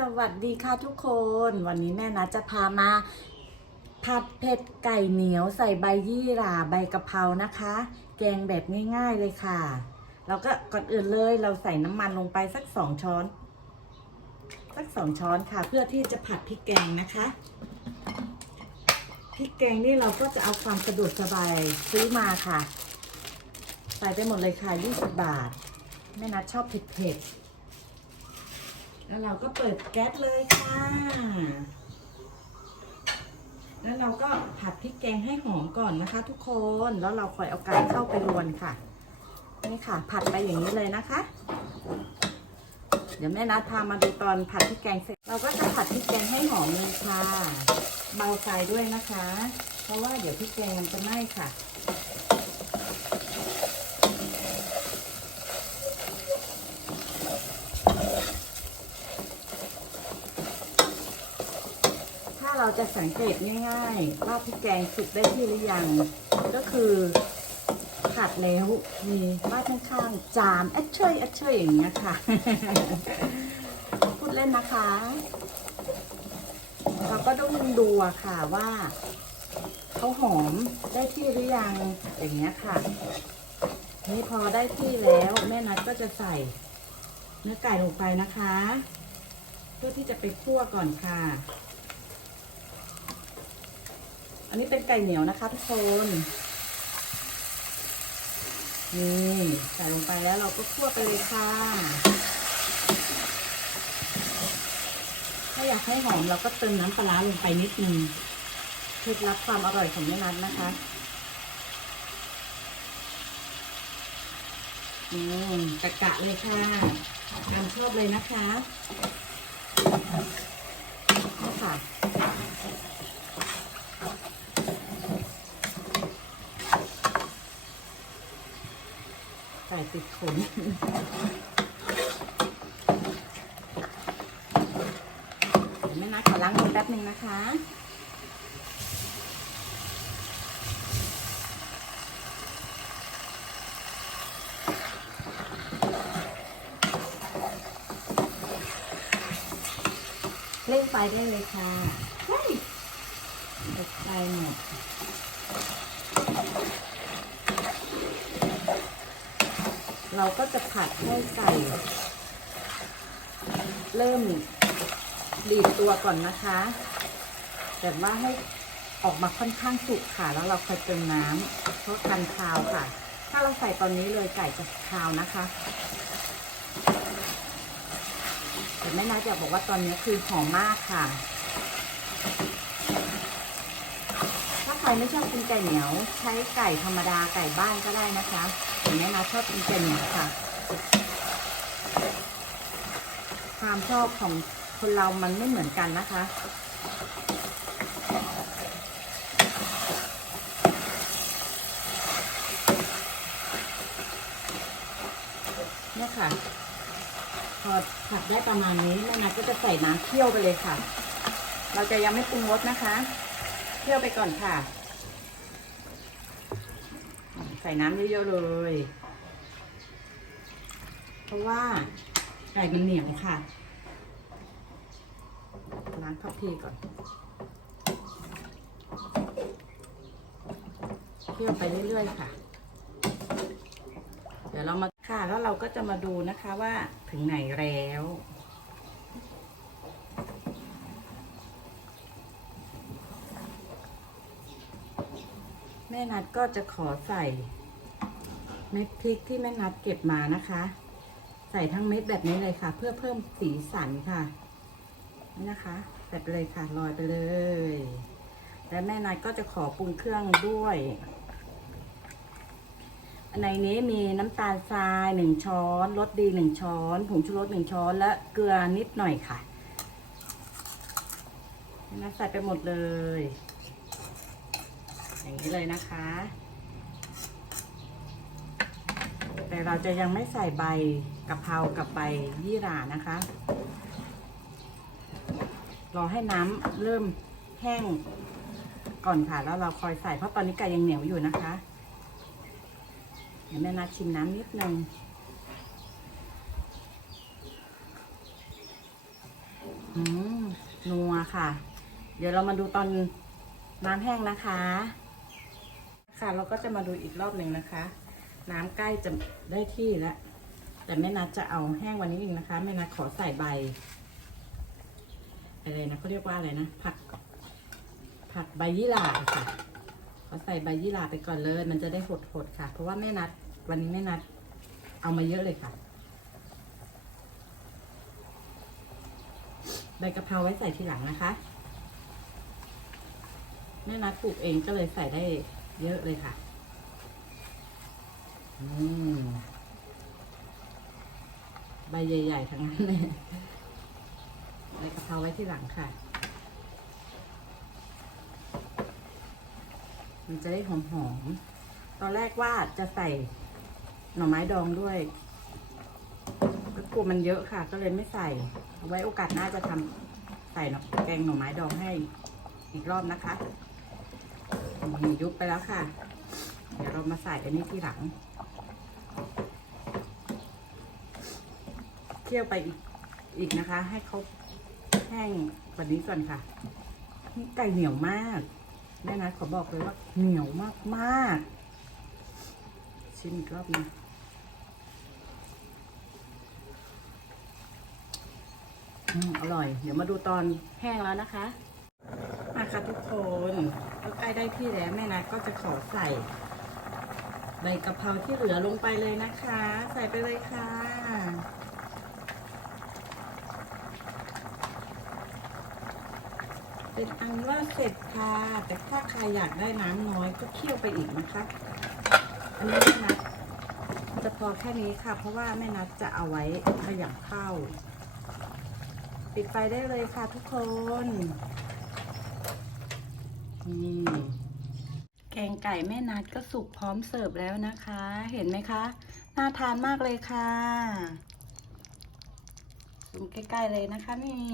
สวัสดีค่ะทุกคน วันนี้แม่นัดจะพามาผัดเผ็ดไก่เหนียวใส่ใบยี่หร่าใบกะเพรานะคะ แกงแบบง่ายๆเลยค่ะ เราก็ก่อนอื่นเลยเราใส่น้ำมันลงไปสักสองช้อน สักสองช้อนค่ะ เพื่อที่จะผัดพริกแกงนะคะพริกแกงนี่เราก็จะเอาความสะดวกสบายซื้อมาค่ะ ใส่ไปหมดเลยค่ะ 20 บาท แม่นัดชอบเผ็ดๆ แล้วเราก็เปิดแก๊สเลยค่ะ แล้วเราก็ผัดพริกแกงให้หอมก่อนนะคะ ทุกคน แล้วเราค่อยเอาไก่เข้าไปรวนค่ะ นี่ค่ะ ผัดไปอย่างนี้เลยนะคะ เดี๋ยวแม่นัดพามาดูตอนผัดพริกแกงเสร็จ เราก็จะผัดพริกแกงให้หอมเลยค่ะ เบาไฟด้วยนะคะ เพราะว่าเดี๋ยวพริกแกงมันจะไหม้ค่ะ เราจะสังเกตง่ายๆว่าพริกแกงสุกได้ที่หรือยัง ก็คือผัดแล้วมีบ้านข้างๆจามแอดเชยแอดเชยอย่างเงี้ยค่ะ พูดเล่นนะคะ เราก็ต้องดูค่ะว่าเขาหอมได้ที่หรือยังอย่างเงี้ยค่ะ นี่พอได้ที่แล้วแม่นัดก็จะใส่เนื้อไก่ลงไปนะคะ เพื่อที่จะไปคั่วก่อนค่ะ นนี้เป็นไก่เหนียวนะคะทุกคนนี่ใส่ลงไปแล้วเราก็คั่วไปเลยค่ะ ถ้าอยากให้หอมเราก็เติมน้ำปลาลงไปนิดนึงเคล็ดลับความอร่อยของแม่นัทนะคะอืมกะกะเลยค่ะตามชอบเลยนะคะนี่ค่ะ ไก่ติดขนแม่นัดขอล้างมือแป๊บหนึ่งนะคะเล่นไฟได้เลยค่ะเฮ้ยตกใจหมด เราก็จะผัดให้ไก่เริ่มดีดตัวก่อนนะคะ แต่ว่าให้ออกมาค่อนข้างสุกค่ะ แล้วเราค่อยเติมน้ำเพราะกันคาวค่ะ ถ้าเราใส่ตอนนี้เลยไก่จะคาวนะคะแต่แม่นาจะบอกว่าตอนนี้คือหอมมากค่ะ ถ้าใค รไม่ชอบกินไก่เหนียว ใช้ไก่ธรรมดาไก่บ้านก็ได้นะคะแต่แม่นาชอบกินไก่เหนียวค่ะ ความชอบของคนเรามันไม่เหมือนกันนะคะเนี่ยค่ะ พอผัดได้ประมาณนี้แม่นัทก็จะใส่น้ำเคี่ยวไปเลยค่ะ เราจะยังไม่ปรุงรสนะคะ เคี่ยวไปก่อนค่ะ ส่น้ำเยอะๆเลย เพราะว่าไก่มันเหนียวค่ะล้างทัพพีก่อนเคี่ยวไปเรื่อยๆค่ะ เดี๋ยวเรามาค่ะแล้วเราก็จะมาดูนะคะว่าถึงไหนแล้ว ม่นัดก็จะขอใส่ เม็ดพริกที่แม่นัดเก็บมานะคะ ใส่ทั้งเม็ดแบบนี้เลยค่ะ เพื่อเพิ่มสีสันค่ะนี่นะคะใส่ไปเลยค่ะลอยไปเลย และแม่นัดก็จะขอปรุงเครื่องด้วยในนี้มีน้ำตาลทรายหนึ่งช้อนรสดีหนึ่งช้อนผงชูรสหนึ่งช้อนและเกลือนิดหน่อยค่ะนะใส่ไปหมดเลย อย่างนี้เลยนะคะ แต่เราจะยังไม่ใส่ใบกะเพรากับใบยี่หร่านะคะ รอให้น้ำเริ่มแห้งก่อนค่ะ แล้วเราคอยใส่เพราะตอนนี้ไก่ยังเหนียวอยู่นะคะเดี๋ยวแม่นัดชิมน้ำนิดนึงอืมนัวค่ะ เดี๋ยวเรามาดูตอนน้ำแห้งนะคะ ค่ะเราก็จะมาดูอีกรอบหนึ่งนะคะ น้ำใกล้จะได้ที่แล้วแต่แม่นัดจะเอาแห้งวันนี้เองนะคะแม่นัดขอใส่ใบอะไรนะเขาเรียกว่าอะไรนะผัก ผักใบยี่หร่าค่ะขอใส่ใบยี่หร่าไปก่อนเลย มันจะได้หดๆค่ะ เพราะว่าแม่นัดวันนี้แม่นัดเอามาเยอะเลยค่ะใบกะเพราไว้ใส่ทีหลังนะคะแม่นัดปลูกเองก็เลยใส่ได้ เยอะเลยค่ะ อืม ใบใหญ่ๆ ทั้งนั้นเลยใบกะเพราไว้ที่หลังค่ะ มันจะได้หอมๆ ตอนแรกว่าจะใส่หน่อไม้ดองด้วยก็กลัวมันเยอะค่ะ ก็เลยไม่ใส่เอาไว้โอกาสหน้าจะทำใส่แกงหน่อไม้ดองให้อีกรอบนะคะ มียุบไปแล้วค่ะ เดี๋ยวเรามาใส่อันนี้ทีหลัง เคี่ยวไปอีกอีกนะคะ ให้เขาแห้งกว่านี้ก่อนค่ะ ไก่เหนียวมากแม่นัทขอบอกเลยว่าเหนียวมากมากๆ ชิมอีกรอบนึงอร่อย เดี๋ยวมาดูตอนแห้งแล้วนะคะมาค่ะทุกคน ก็ใกล้ได้ที่แล้วแม่นัทก็จะขอใส่ใบกะเพราที่เหลือลงไปเลยนะคะ ใส่ไปเลยค่ะเป็นอันว่าเสร็จค่ะ แต่ถ้าใครอยากได้น้ำน้อยก็เคี่ยวไปอีกนะคะ อันนี้แม่นัดจะพอแค่นี้ค่ะ เพราะว่าแม่นัดจะเอาไว้ขยำข้าวปิดไฟได้เลยค่ะทุกคน นี่แกงไก่แม่นัดก็สุกพร้อมเสิร์ฟแล้วนะคะ เห็นไหมคะ น่าทานมากเลยค่ะซูมใกล้ๆเลยนะคะนี่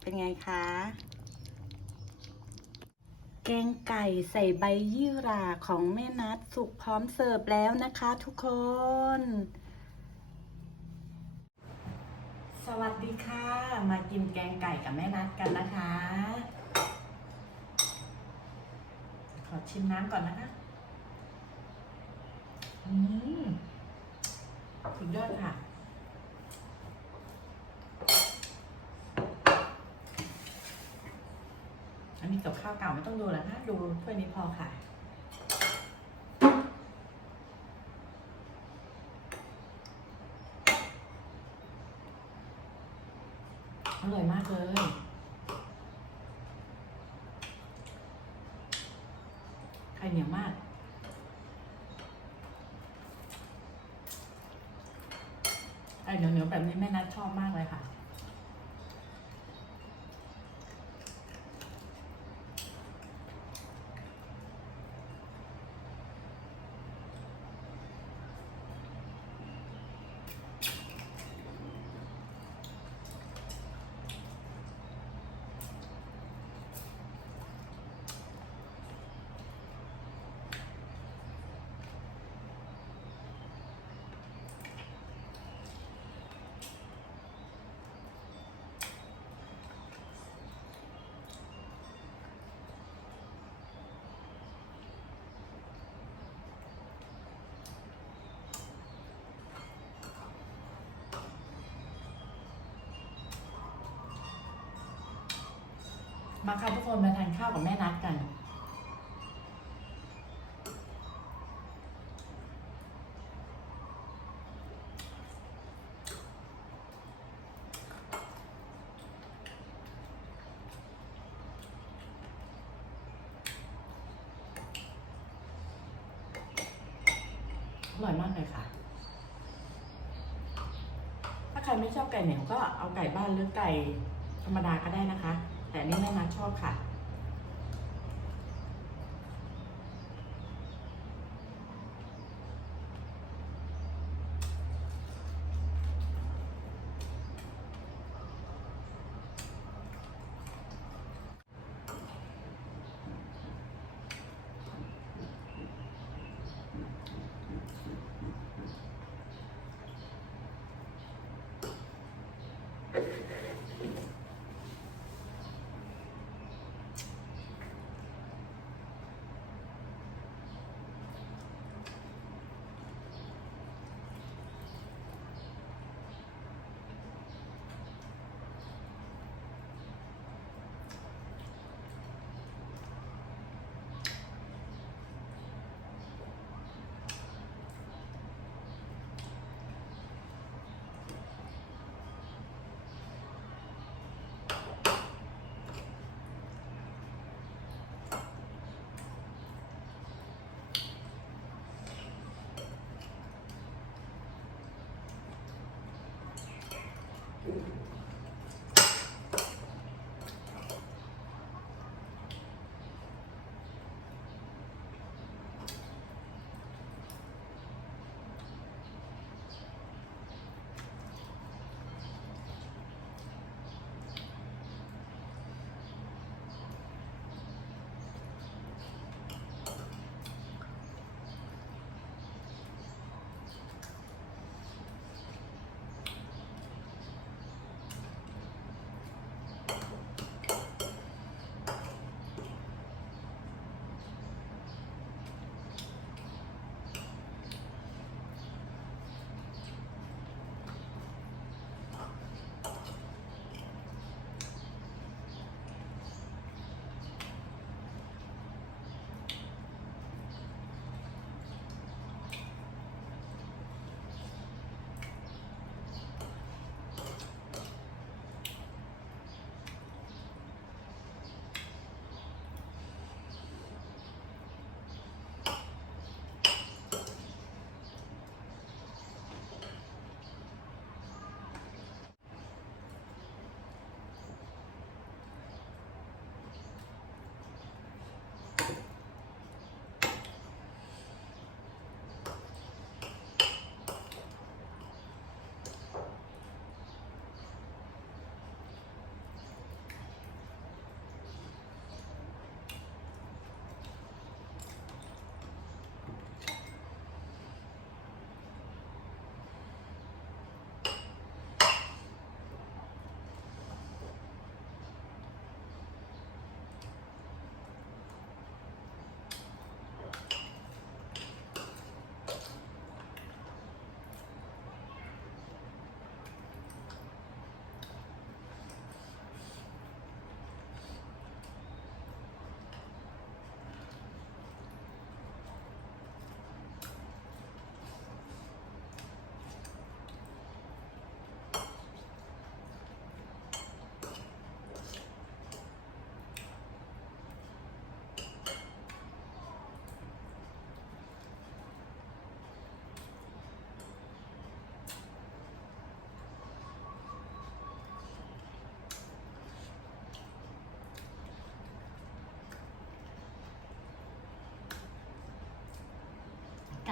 เป็นไงคะ แกงไก่ใส่ใบยี่หร่าของแม่นัดสุกพร้อมเสิร์ฟแล้วนะคะทุกคน สวัสดีค่ะ มากินแกงไก่กับแม่นัดกันนะคะ ขอ ชิมน้ำก่อนนะคะอืมสุดยอดค่ะ อันนี้กับข้าวเก่าไม่ต้องดูแล้วนะ ดูถ้วยนี้พอค่ะอร่อยมากเลย ไข่เหนียวมาก ไข่เหนียวๆแบบนี้แม่นัดชอบมากเลยค่ะ มาค่ะทุกคนมาทานข้าวกับแม่นัดกัน อร่อยมากเลยค่ะ ถ้าใครไม่ชอบไก่เหนียวก็เอาไก่บ้านหรือไก่ธรรมดาก็ได้นะคะ แต่นี่แม่นัดชอบค่ะ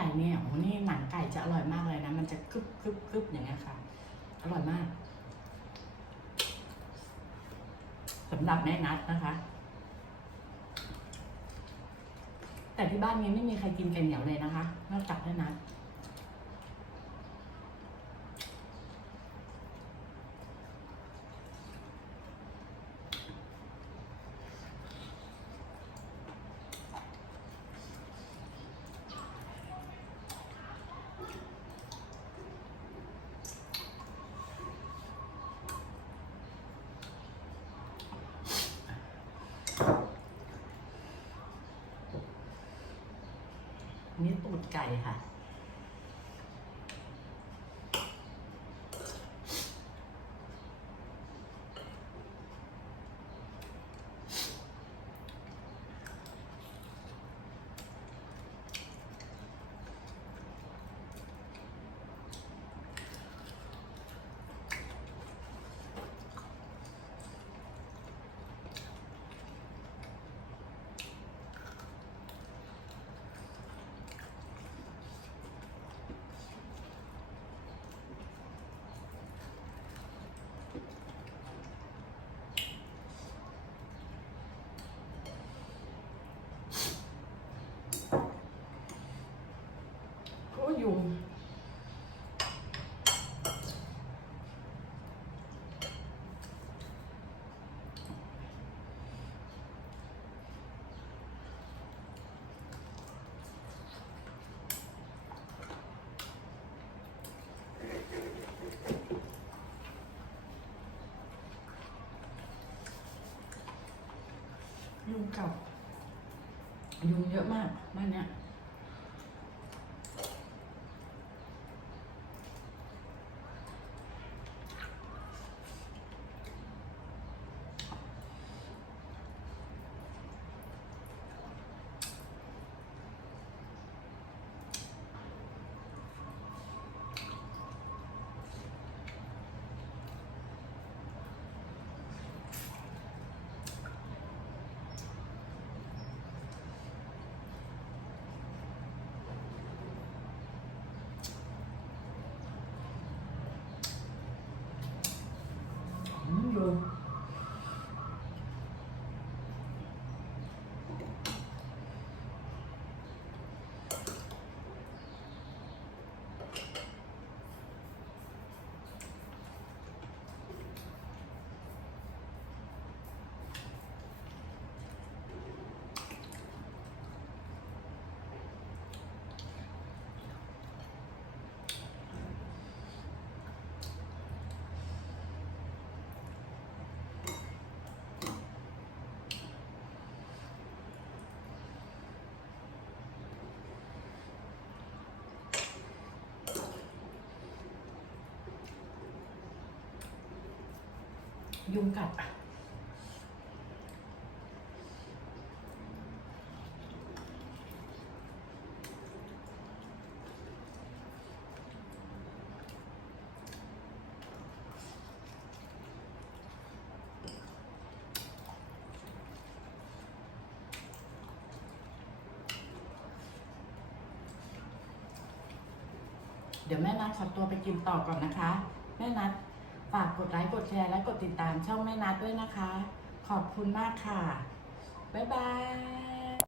ก่เนี่ยโอ้โหนี่หนังไก่จะอร่อยมากเลยนะ มันจะกรึบกรึบกรึบอย่างเงี้ยค่ะ อร่อยมากสำหรับแม่นัดนะคะ แต่ที่บ้านนี้ไม่มีใครกินไก่เหนียวเลยนะคะ นอกจากแม่นัด นี่ตูดไก่ค่ะ โอ้ยุง ยุง เก่ายุงเยอะมากบ้านเนี้ย อ ยุงกัดอะเดี๋ยวแม่นัดขอตัวไปกินต่อก่อนนะคะ แม่นัด ฝากกดไลค์กดแชร์และกดติดตามช่องแม่นัดด้วยนะคะ ขอบคุณมากค่ะ บ๊ายบาย